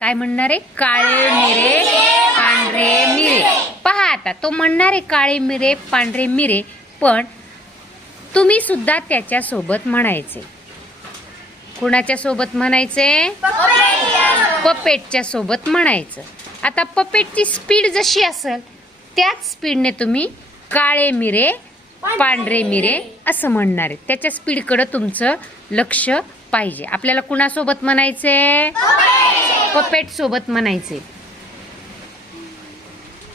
काय म्हणणार? आहे काळे मिरे पांढरे मिरे. पहा आता तो म्हणणार आहे काळे मिरे पांढरे मिरे पण तुम्ही सुद्धा त्याच्या सोबत म्हणायचे. कुणाच्या सोबत म्हणायचे? पपेटच्या सोबत म्हणायचं. आता पपेटची स्पीड जशी असेल त्याच स्पीडने तुम्ही काळे मिरे पांढरे मिरे असं म्हणणार आहे. त्याच्या स्पीडकडं तुमचं लक्ष पाहिजे. आपल्याला कुणासोबत म्हणायचे पपेट सोबत म्हणायचे.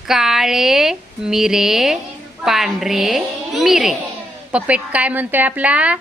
काळे मिरे पांढरे मिरे. पपेट काय म्हणतोय आपला?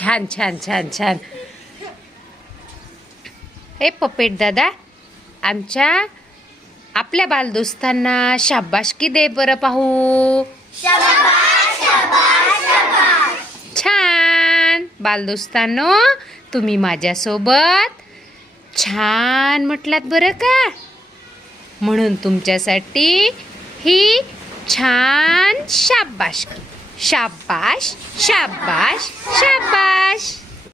छान छान छान छान. हे पपेट दादा आमच्या आपल्या बालदोस्तांना शाबाशकी दे बरं पाहू. छान. बालदोस्तांनो तुम्ही माझ्यासोबत छान म्हटलात बरं का? म्हणून तुमच्यासाठी ही छान शाबाशकी शाबाश शाबाश शाबाश